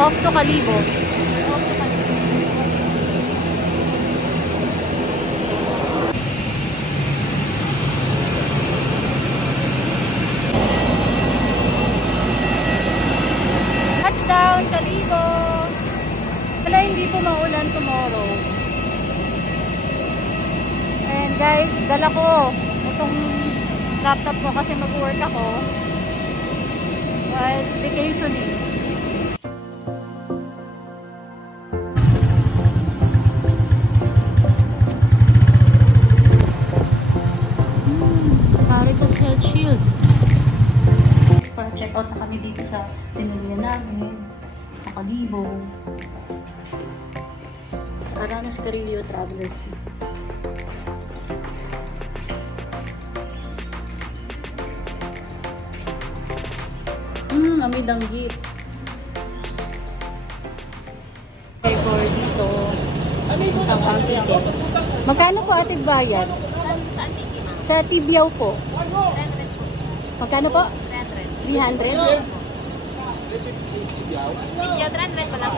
Off to Kalibo. Touchdown, Kalibo! Wala, hindi po maulan tomorrow. And guys, dala ko itong laptop ko kasi mag-work ako while vacationing. Caritas Health Shield. Para check out na kami dito sa tinuloyan namin sa Kalibo. Sa Aranas Carillo Travelers Key. Amoy danggit. Okay, for dito. Ang Antique. Magkano po ate bayad? Sa Antique, ma'am. Sa Tibiao po. 300 po. Magkano po? 300. 300? Tibiao, 300 pa lang.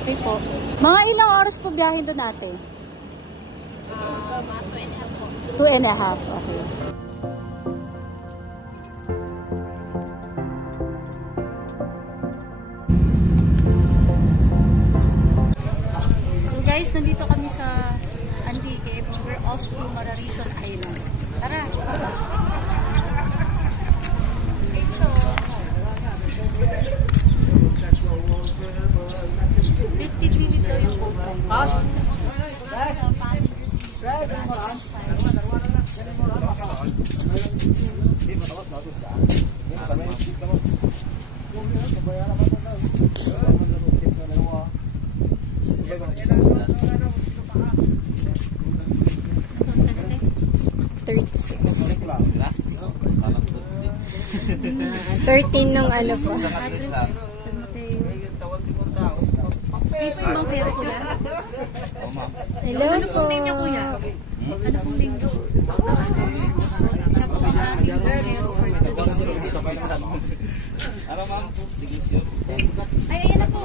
Okay po. Mga ilang oras po biyahin doon ate? Mga 2.5 po. 2.5. Okay. So guys, nandito kami sa Antique. We're off to Mararison Island. Tara! 53 dito yung boat ride. Nung ano po. Dito yung mga pera kuya. Hello Ano po. pong name niyo kuya? Ano pong name niyo? Siya po ang ating pero for today. Ay, ayan na po.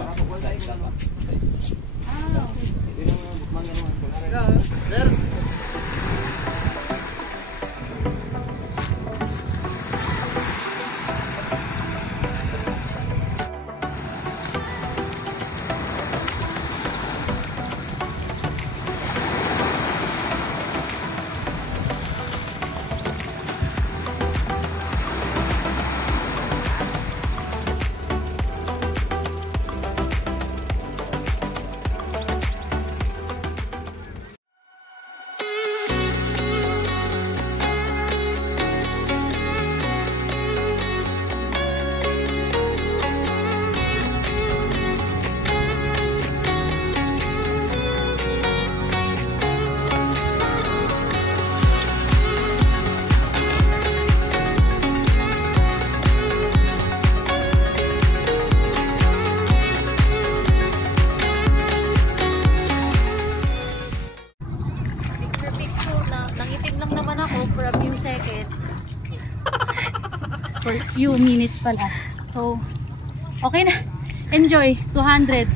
For few minutes pala. So, okay na. Enjoy. 200.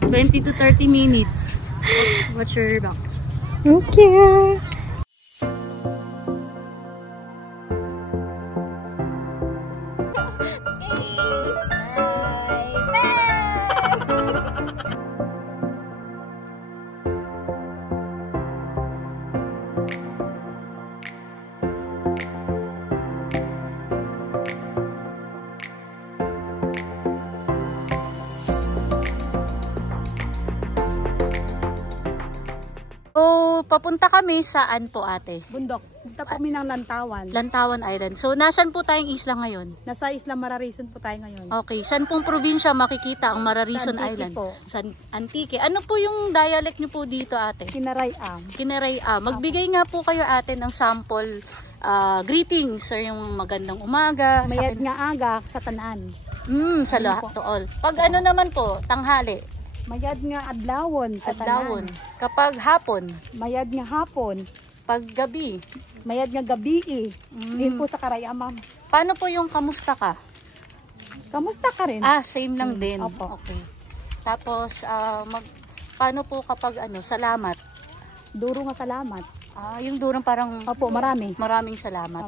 20 to 30 minutes. Watch your back. Okay. So, papunta kami saan po ate? Bundok. Punta po kami ng Lantawan. Lantawan Island. So, nasan po tayong isla ngayon? Nasa Isla Mararison po tayo ngayon. Okay. Saan pong probinsya makikita ang Mararison Sa Antique Island? po. Sa Antique. Ano po yung dialect niyo po dito ate? Kinarayam. Kineray-am. Magbigay nga po kayo ate ng sample greetings or yung magandang umaga. Mayad nga aga sa tanan. Sa lahat to all. Pag ano naman po, tanghali. Mayad nga adlawon sa Adlawon. tanan. Kapag hapon, Mayad nga hapon. pag gabi, Mayad nga gabi. Yun po sa Karayam, ma'am. paano po yung kamusta ka? Kamusta ka rin? Ah, same lang din. Opo. Okay. Tapos, paano po kapag salamat? Duro nga salamat. Yung durang parang Opo, marami. maraming salamat.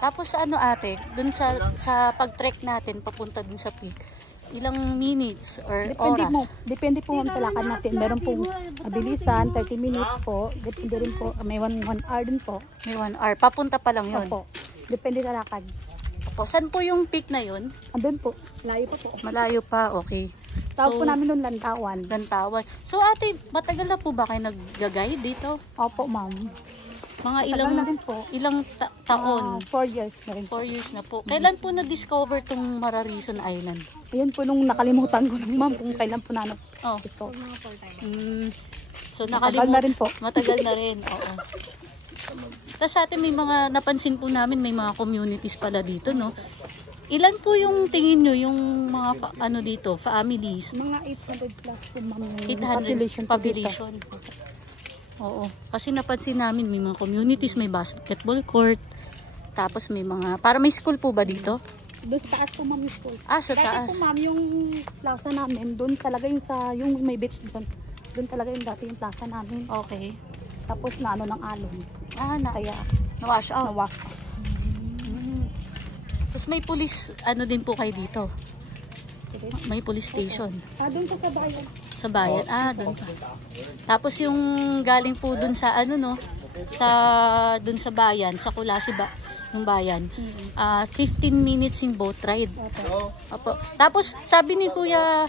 Tapos ate, dun sa pag-trek natin papunta dun sa peak, ilang minutes or oras? Depende po ma'am sa lakad natin. Meron pong mabilisan, 30 minutes po. Depende rin po, may 1 hour din po. May 1 hour. Papunta pa lang yun. Opo. Depende sa lakad. Opo. Saan po yung peak na yun? Andun po. Layo pa po. Malayo pa, okay. Tawag po namin noon Lantawan. Lantawan. So ate, matagal na po ba kayo nag-guide dito? Opo ma'am. Mga Tagal na rin po. ilang taon? 4 years na rin po. 4 years na po. Kailan po na-discover tong Mararison Island? Ayun po nung nakalimutan ko lang ma'am kung kailan po namin. Oh. Ito. So Matagal na rin po. Matagal na rin, oo. Tapos sa atin may mga napansin po namin, may mga communities pala dito, no? Ilan po yung tingin nyo, yung mga dito, families? Mga 800 plus po ma'am yung 800 population. Oo. Kasi napansin namin, may mga communities, may basketball court. Tapos may mga, para may school po ba dito? Doon sa taas po ma'am yung school. Sa Dati taas. po ma'am yung plaza namin, doon talaga yung may beach doon. Doon talaga yung dati yung plaza namin. Okay. Tapos na ng alon. Kaya Na-wash out. nawas. Tapos may police, din po kayo dito. May police station. Doon po sa bayan. Sa bayan. Doon pa. Tapos yung galing po dun sa dun sa bayan, sa Kulasi ba, yung bayan. 15 minutes yung boat ride. Opo. Tapos sabi ni Kuya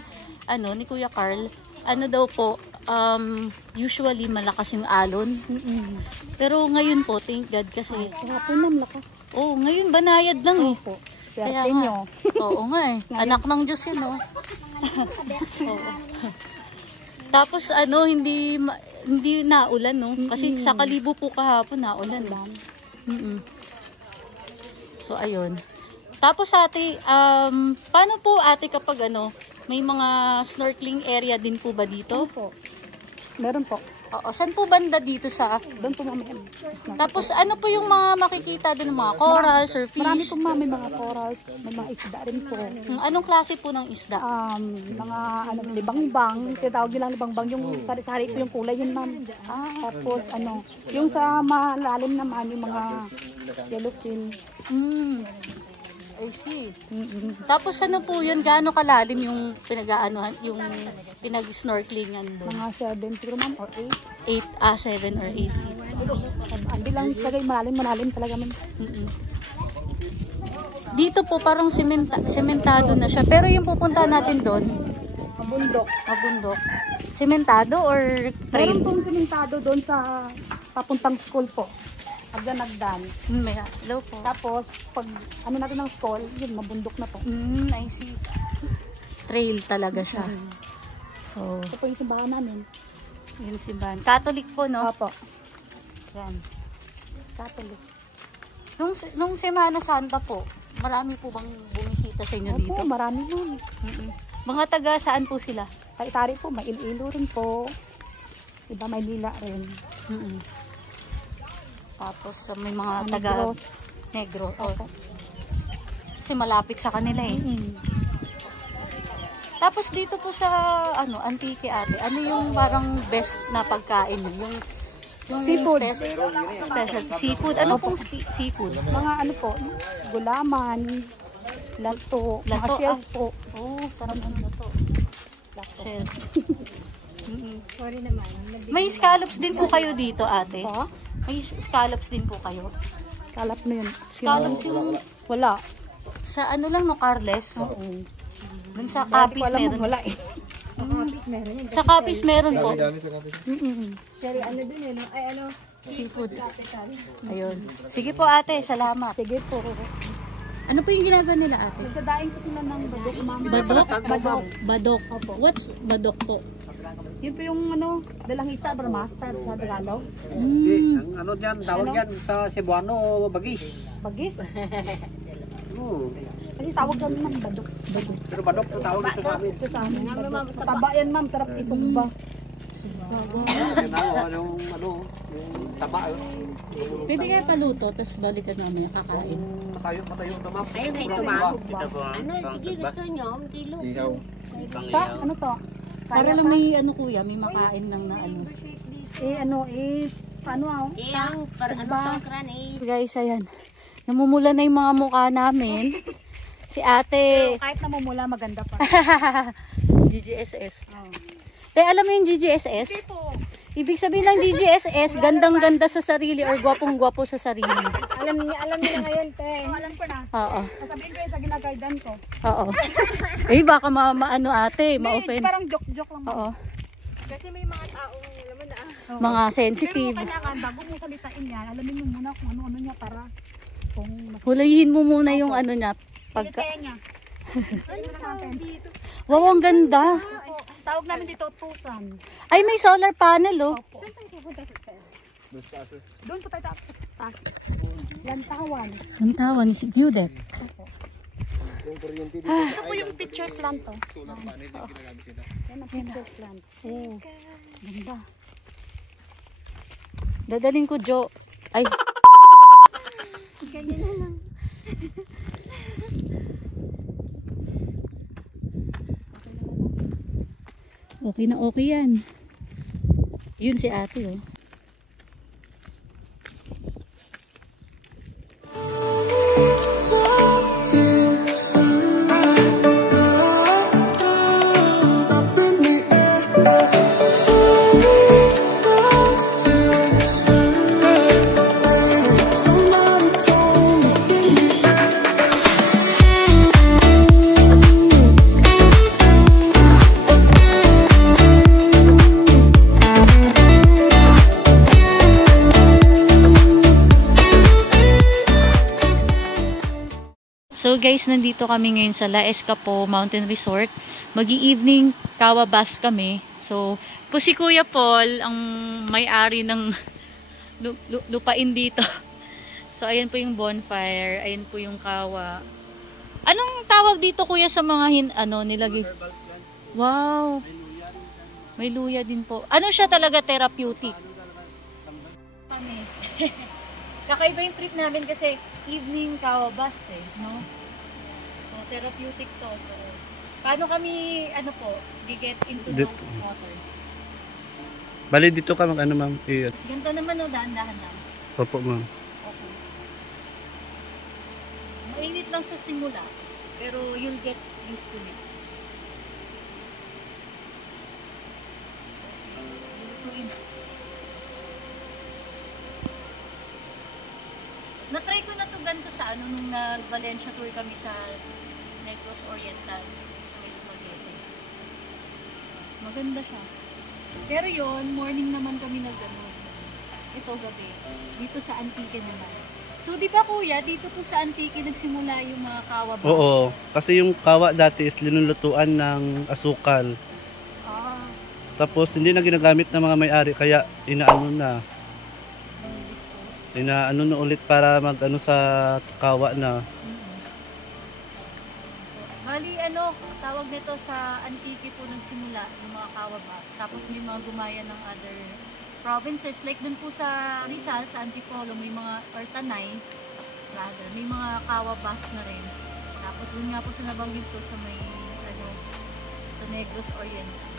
Carl, daw po, usually malakas yung alon. Pero ngayon po, thank God kasi. Kahapon ma'am lakas. Ngayon banayad lang eh. Opo. Kaya Swerte nga. nyo. Oo nga eh. Anak ng Diyos yun, no? Oo. Tapos hindi naulan, no? Kasi sa Kalibo po kahapon naulan. So ayun. Tapos ate, paano po ate kapag may mga snorkeling area din po ba dito? Opo. Meron po. Oo, saan po banda dito sa? Doon po ma'am. Tapos ano po yung mga makikita doon, mga corals or fish? Marami po ma'am, may mga corals, may mga isda rin po. Anong klase po ng isda? Mga libang-bang, tinatawag nilang libang-bang, yung sari-sari po yung kulay yun ma'am. Tapos yung sa malalim naman yung mga yellowfin. I see. Tapos ano po yun, gaano kalalim yung yung pinag-snorkelingan doon? Mga 7 siguro ma'am, or 8. 7 or 8. Hindi lang sagay, malalim talaga ma'am. Dito po parang sementado na siya. Pero yung pupunta natin doon, Mabundok. Sementado or trail? Meron pong sementado doon sa papuntang school po. Agdan-agdan. Hello po. Tapos, pag natin ng school, yun, mabundok na po. I see. Trail talaga siya. So, Ito po yung simbahan namin. yun simbahan. Catholic po, no? Opo. Yan. Catholic. Nung Semana Santa po, marami po bang bumisita sa inyo dito? Opo, marami nun. Mga taga saan po sila? Tari po, may Iloilo rin po. Iba may Lila rin. Tapos may mga taga Negros. Opo. Kasi malapit sa kanila eh. Tapos dito po sa Antique ate, ano yung parang best na pagkain niyo? Yung Seafood. Special seafood. Ano pong seafood? Mga po, gulaman, lato, mga shells po. Sarap na to. Shells. Sorry naman. May scallops din po kayo dito ate? Ha? May scallops din po kayo? Kalap na yun. Scallops yung Wala. sa Carles? Oo. Dun sa Dati Capiz ko alam meron. wala eh. Meron yan. Sa Capiz meron po. Sorry, dun eh, no? Ay, Seafood. Ayun. Sige po ate, salamat. Sige po. Ano po yung ginagawa nila ate? Nagdadaing po sila ng badok, mami. Badok? Badok. What's badok po? Yun po yung dalang hita, master sa Tagalog. Ang dyan, tawag yan sa Cebuano, bagis. Bagis. Oo. Kasi tawag kami ng badok. Pero badok, tawag ito sa amin. Ito sa amin. Mataba yan ma'am, sarap isumba. Yun ako, yung ano, yung taba. Pwede kaya paluto, tapos balikan namin kakain. Matayo na ma'am. Ayun, ito ma'am. Ano, sige, gusto nyo? Kilo. Ano to? Para lang may ano kuya, may makain lang na ano. Iyang, ano to, kran eh. Guys, ayan. Namumula na yung mga mukha namin. Si ate. Kahit namumula, maganda pa. GGSS. Alam mo yung GGSS? Ibig sabihin ng GGSS, gandang-ganda sa sarili or gwapong-gwapo sa sarili. Alam niya ngayon, te. Alam ko na. Oo. Sasabihin ko yun sa ginagaidan ko. Oo. Baka maano ate, ma-offend. Parang joke-joke lang. Oo. Kasi may mga taong, alam mo na. Mga sensitive. Pero kailangan, bago mo salitain yan, alamin mo muna kung ano-ano niya para kung Hulayin mo muna yung ano niya. Pagka... kaya niya. Wow, ang ganda. Tawag namin dito tusan. Ay, may solar panel oh. Doon po tayo taas. Lantawan. Santawan ni si Gudek. Ito po yung picture plant to. Yan ang picture plant. Oh, ganda. Dadaling ko, Jo. Ay. Ganyan na lang. Okay na okay yan. Yun si ate oh. So guys, nandito kami ngayon sa La Escapo Mountain Resort. Magi-evening kawa bath kami. So, po si Kuya Paul ang may-ari ng lupain dito. So, ayan po yung bonfire, ayan po yung kawa. Anong tawag dito kuya sa mga nilagay? Wow. May luya din po. Ano siya talaga, therapeutic? Kami. Kakaiba yung trip namin kasi evening kawa bath no? So, therapeutic to. So, paano kami, get into the water? Bali dito ka mag-ano ma'am? Ganito naman dahan-dahan lang. Opo ma'am. Okay. Mainit lang sa simula, pero you'll get used to it. Na-try ko na to ganito sa nung nag-Valencia tour kami sa Negros Oriental. Maganda siya. Pero yon morning naman kami nag-ganon. Ito gabi. Dito sa Antique naman. So, di ba kuya, dito po sa Antique nagsimula yung mga kawa ba? Oo. Kasi yung kawa dati is linulutuan ng asukal. Ah. Tapos hindi na ginagamit ng mga may-ari kaya inaano na ulit para mag-ano sa kawa na. Bali, tawag nito sa Antique po nagsimula yung mga kawa ba. Tapos may mga gumaya ng other provinces. Like dun po sa Rizal, sa Antipolo, may mga, or Tanay, rather, may mga kawa bath na rin. Tapos dun nga po sa nabanggit ko sa may, sa Negros Oriental.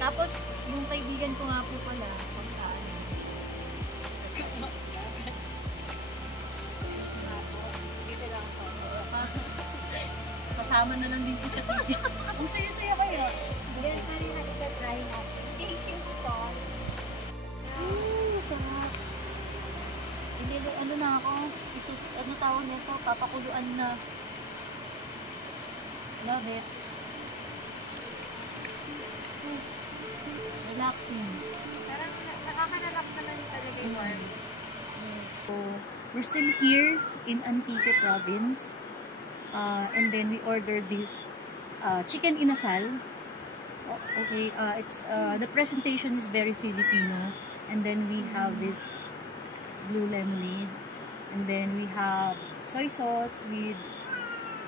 Tapos, yung kaibigan ko nga po pala, kasama na lang din po sa video. Ang saya-saya kayo. Yan na rin nakita-try natin. Thank you po. Ano na ako? Ano tawag nito? Papakuluan na. Love it. Relaxing. Parang nakaka-relax naman talaga yung warm. So, we're still here in Antique Province. And then we ordered this chicken inasal. Okay, it's the presentation is very Filipino. And then we have this blue lemonade. And then we have soy sauce with,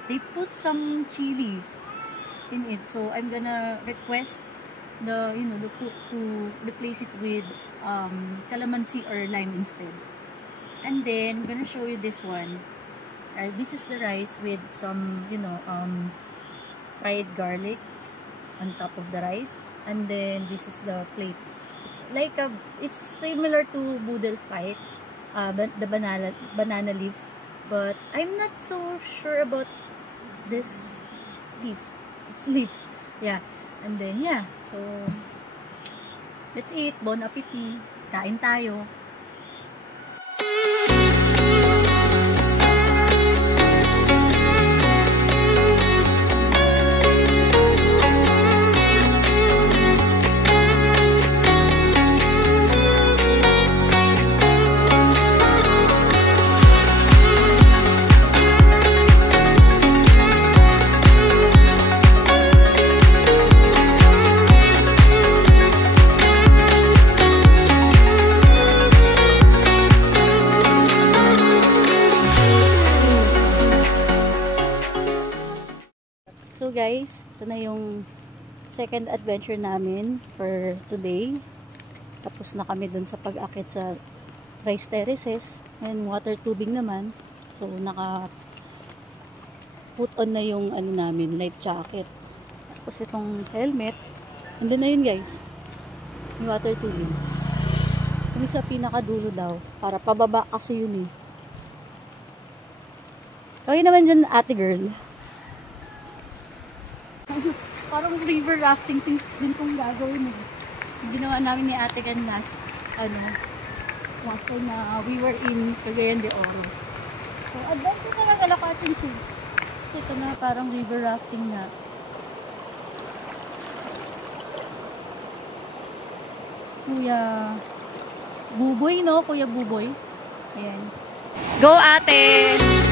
they put some chilies in it. So I'm gonna request to replace it with calamansi or lime instead. And then I'm gonna show you this one. This is the rice with some fried garlic on top of the rice, and then this is the plate. It's similar to boodle fight, the banana leaf, but I'm not so sure about this leaf. It's leaf, yeah. And then yeah, so let's eat. Bon appetit, kain tayo. So guys, ito na yung second adventure namin for today. Tapos na kami dun sa pag-akit sa rice terraces and water tubing naman. So naka put on na yung namin, life jacket. Tapos itong helmet. Andun na yun guys, yung water tubing. Yung sa pinakadulo daw, para pababa kasi yun eh. Okay naman dyan, ate girl. Parang river rafting din itong gagawin eh. Yung ginawa namin ni ate kan last na we were in Cagayan de Oro. So adventure talaga lakatin siya. Ito na parang river rafting nga. Kuya Buboy, no? Kuya Buboy. Ayan. Go ate!